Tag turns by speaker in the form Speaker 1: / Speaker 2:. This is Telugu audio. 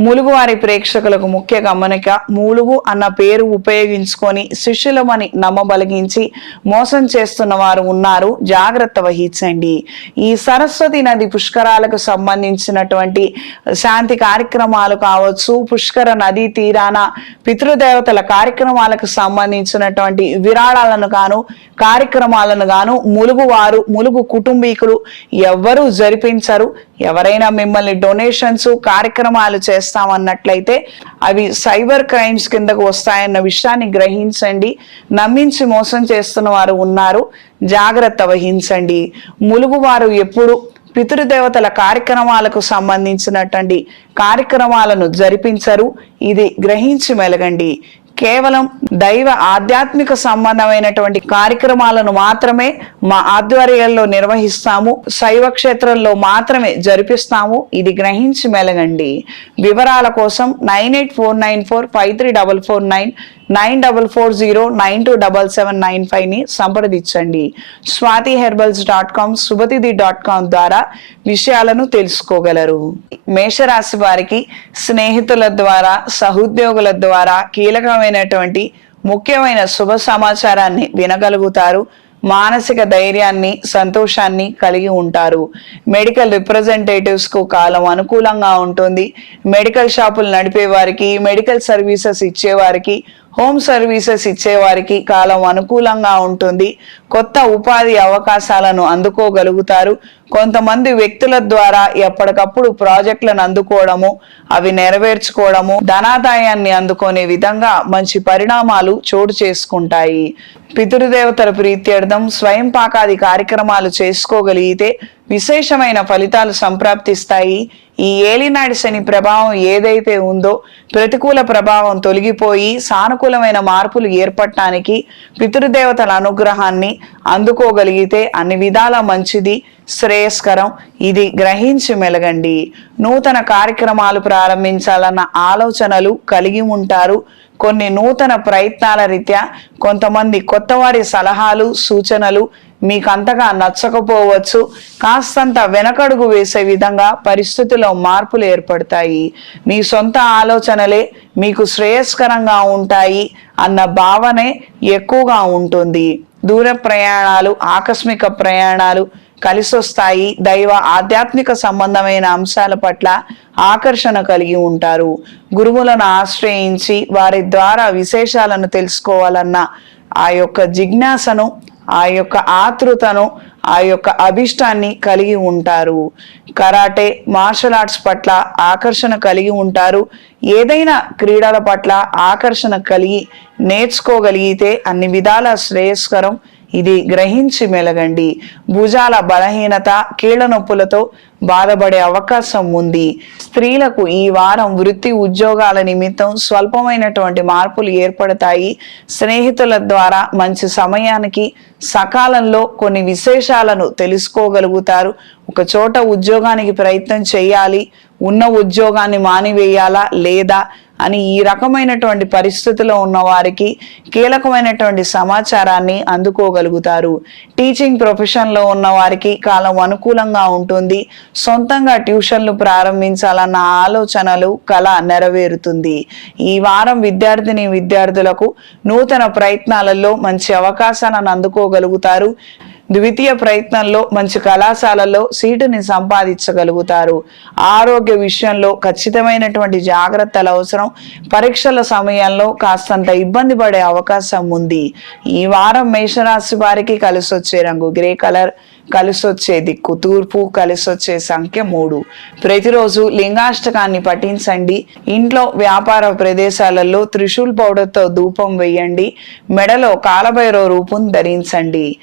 Speaker 1: ములుగువారి ప్రేక్షకులకు ముఖ్య గమనిక మూలుగు అన్న పేరు ఉపయోగించుకొని శిష్యులమని నమ్మబలిగించి మోసం చేస్తున్న వారు ఉన్నారు. జాగ్రత్త వహించండి. ఈ సరస్వతి నది పుష్కరాలకు సంబంధించినటువంటి శాంతి కార్యక్రమాలు కావచ్చు పుష్కర నదీ తీరాన పితృదేవతల కార్యక్రమాలకు సంబంధించినటువంటి విరాళాలను గాను కార్యక్రమాలను గాను ములుగు వారు ములుగు కుటుంబీకులు ఎవ్వరూ జరిపించరు. ఎవరైనా మిమ్మల్ని డొనేషన్స్ కార్యక్రమాలు చేస్తామన్నట్లయితే అవి సైబర్ క్రైమ్స్ కిందకు వస్తాయన్న విషయాన్ని గ్రహించండి. నమ్మించి మోసం చేస్తున్న వారు ఉన్నారు. జాగ్రత్త వహించండి. ములుగువారు ఎప్పుడు పితృదేవతల కార్యక్రమాలకు సంబంధించినటువంటి కార్యక్రమాలను జరిపించరు. ఇది గ్రహించి మెలగండి. కేవలం దైవ ఆధ్యాత్మిక సంబంధమైనటువంటి కార్యక్రమాలను మాత్రమే మా ఆధ్వర్యంలో నిర్వహిస్తాము. శైవ క్షేత్రంలో మాత్రమే జరిపిస్తాము. ఇది గ్రహించి మెలగండి. వివరాల కోసం nine eight four nine four five three double four nine nine double four zero nine two double seven nine ఫైవ్ని సంప్రదించండి. స్వాతి హెర్బల్స్ డాట్ కామ్ సుభతిది డాట్ కామ్ ద్వారా విషయాలను తెలుసుకోగలరు. మేషరాశి వారికి స్నేహితుల ద్వారా సహోద్యోగుల ద్వారా కీలకమైనటువంటి ముఖ్యమైన శుభ సమాచారాన్ని వినగలుగుతారు. మానసిక ధైర్యాన్ని సంతోషాన్ని కలిగి ఉంటారు. మెడికల్ రిప్రజెంటేటివ్స్కు కాలం అనుకూలంగా ఉంటుంది. మెడికల్ షాపులు నడిపే వారికి మెడికల్ సర్వీసెస్ ఇచ్చేవారికి హోమ్ సర్వీసెస్ ఇచ్చేవారికి కాలం అనుకూలంగా ఉంటుంది. కొత్త ఉపాధి అవకాశాలను అందుకోగలుగుతారు. కొంతమంది వ్యక్తుల ద్వారా ఎప్పటికప్పుడు ప్రాజెక్టులను అందుకోవడము అవి నెరవేర్చుకోవడము ధనాదాయాన్ని అందుకునే విధంగా మంచి పరిణామాలు చోటు చేసుకుంటాయి. పితృదేవతల ప్రీత్యర్థం స్వయం పాకాది కార్యక్రమాలు చేసుకోగలిగితే విశేషమైన ఫలితాలు సంప్రాప్తిస్తాయి. ఈ ఏలినాడి శని ప్రభావం ఏదైతే ఉందో ప్రతికూల ప్రభావం తొలగిపోయి సానుకూలమైన మార్పులు ఏర్పడటానికి పితృదేవతల అనుగ్రహాన్ని అందుకోగలిగితే అన్ని విధాల మంచిది శ్రేయస్కరం. ఇది గ్రహించి మెలగండి. నూతన కార్యక్రమాలు ప్రారంభించాలన్న ఆలోచనలు కలిగి ఉంటారు. కొన్ని నూతన ప్రయత్నాల రీత్యా కొంతమంది కొత్తవారి సలహాలు సూచనలు మీకు అంతగా నచ్చకపోవచ్చు. కాస్తంత వెనకడుగు వేసే విధంగా పరిస్థితుల్లో మార్పులు ఏర్పడతాయి. మీ సొంత ఆలోచనలే మీకు శ్రేయస్కరంగా ఉంటాయి అన్న భావనే ఎక్కువగా ఉంటుంది. దూర ప్రయాణాలు ఆకస్మిక ప్రయాణాలు కలిసొస్తాయి. దైవ ఆధ్యాత్మిక సంబంధమైన అంశాల పట్ల ఆకర్షణ కలిగి ఉంటారు. గురువులను ఆశ్రయించి వారి ద్వారా విశేషాలను తెలుసుకోవాలన్న ఆ యొక్క జిజ్ఞాసను ఆ యొక్క ఆతృతను ఆ యొక్క అభిష్టాన్ని కలిగి ఉంటారు. కరాటే మార్షల్ ఆర్ట్స్ పట్ల ఆకర్షణ కలిగి ఉంటారు. ఏదైనా క్రీడల పట్ల ఆకర్షణ కలిగి నేర్చుకోగలిగితే అన్ని విధాల శ్రేయస్కరం ఇది గ్రహించి మెలగండి. భుజాల బలహీనత కీళ్ళ నొప్పులతో బాధపడే అవకాశం ఉంది. స్త్రీలకు ఈ వారం వృత్తి ఉద్యోగాల నిమిత్తం స్వల్పమైనటువంటి మార్పులు ఏర్పడతాయి. స్నేహితుల ద్వారా మంచి సమయానికి సకాలంలో కొన్ని విశేషాలను తెలుసుకోగలుగుతారు. ఒక చోట ఉద్యోగానికి ప్రయత్నం చేయాలి. ఉన్న ఉద్యోగాన్ని మానివేయాలా లేదా అని ఈ రకమైనటువంటి పరిస్థితిలో ఉన్న వారికి కీలకమైనటువంటి సమాచారాన్ని అందుకోగలుగుతారు. టీచింగ్ ప్రొఫెషన్లో ఉన్న వారికి కాలం అనుకూలంగా ఉంటుంది. సొంతంగా ట్యూషన్లు ప్రారంభించాలన్న ఆలోచనలు కళ నెరవేరుతుంది. ఈ వారం విద్యార్థిని విద్యార్థులకు నూతన ప్రయత్నాలలో మంచి అవకాశాలను అందుకోగలుగుతారు. ద్వితీయ ప్రయత్నంలో మంచి కళాశాలలో సీటుని సంపాదించగలుగుతారు. ఆరోగ్య విషయంలో ఖచ్చితమైనటువంటి జాగ్రత్తలు అవసరం. పరీక్షల సమయంలో కాస్తంత ఇబ్బంది పడే అవకాశం ఉంది. ఈ వారం మేషరాశి వారికి కలిసి వచ్చే రంగు గ్రే కలర్ కలిసొచ్చే దిక్కు తూర్పు కలిసొచ్చే సంఖ్య మూడు. ప్రతిరోజు లింగాష్టకాన్ని పఠించండి. ఇంట్లో వ్యాపార ప్రదేశాలలో త్రిశూల్ పౌడర్తో ధూపం వేయండి. మెడలో కాలభైరవ రూపం ధరించండి.